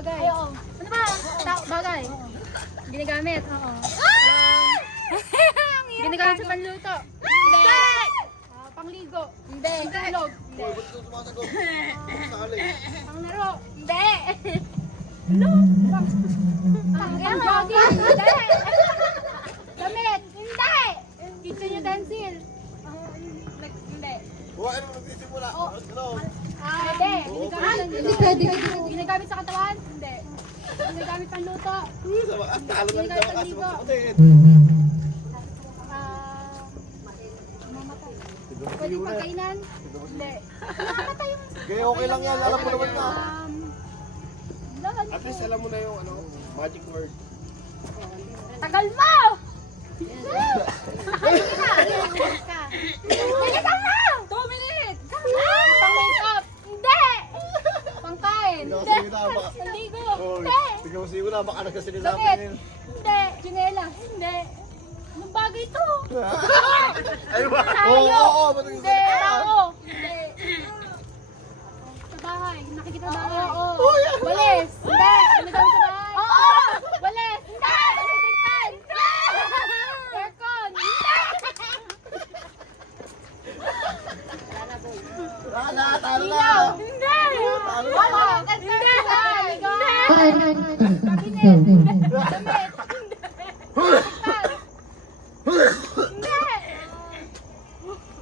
bagay. Ay, oo. Ano ba? Bagay. Ginagamit. Oo. Ginagamit sa panluto. Hindi. Pangligo. Hindi. Tulog. Hindi. Ba't ito sumasagot? Sali. Panglaro. Hindi. Pang-jogging. Hindi. Damit. Hindi. Kitchen utensil. Hindi. Huwag ano nagsisimula. Ano? Hindi. Ginagamit sa katawan? Hindi. Ginagamit panluto? At talo na rin sa wakas. Kapatid. Mamatay. Pwede pagkainan? Hindi. Mamatay yung... Kaya okay lang yan. Alam mo naman na. Lahat. At least alam mo na yung ano, magic word. Tagal mo! Bilisan mo! 2 minutes. Pang-makeup? Hindi! Pangkain? Tingnan mo Hindi! sino na baka. Panligo? Oy, Hindi! tingnan mo sino na baka nagkasinil Damit? namin. Hindi! Chinelas? Hindi! Anong bagay to? Ano ba? Tayo! Oo, ba't Hindi! nagsasalita? Tao! Hindi! Sa bahay? Nakikita sa bahay? Oo! Oo, yan. Walis? Hindi! Ginagamit sa bahay? Oo! Walis? Hindi! Electric fan? Hindi! Aircon? Hindi! Talo na. Ilaw? Hindi! Talo na. Wala! Hindi! Cabinet? Damit?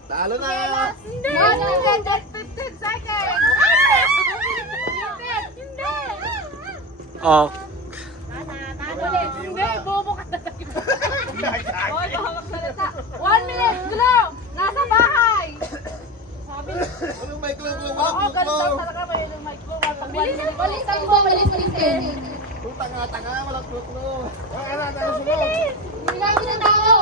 Talo na. Hindi! 1 minute and 15 seconds! Hindi! Oh, Walis? Hindi! Bobo ka talaga! Hoy, baka magsalita. 1 minute. Glow. Nasa bahay. Sabi. Anong may clue-clue? Oo, Walang ganun lang clue-clue. talaga may yung mic ko. Bilisan mo! Balisan mo! Balisan mo! Kung tanga-tanga, walang clue-clue. Ano, talo sumo. Ginamit ng tao!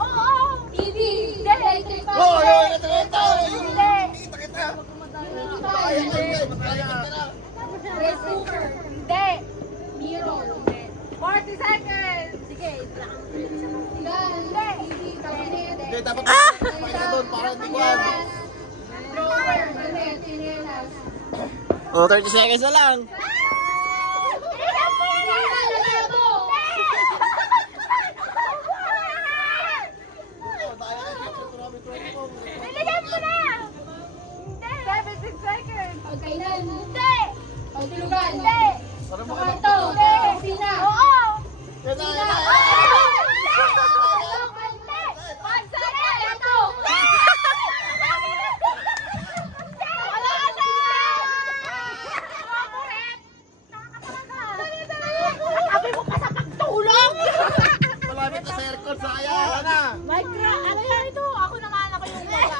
Oo! TV! Hindi! Electric fan! Oh, yun, ito, ito. Hindi! Kita. Hindi! Rice cooker! Hindi! Mirror! Hindi! 40 seconds. Sige! Hindi! Cabinet! Hindi, dapat may ka doon para hindi ko ano. Drawer! Hindi! Chinelas! oh 30 seconds na lang. Bilisan mo yan! Lalabo! Bilisan mo na! Hindi! 76 seconds. Pagkainan? Hindi! Pagtulugan? Hindi! Para mo Kwarto? Hindi! Kusina? Oo! Yan na, yan na.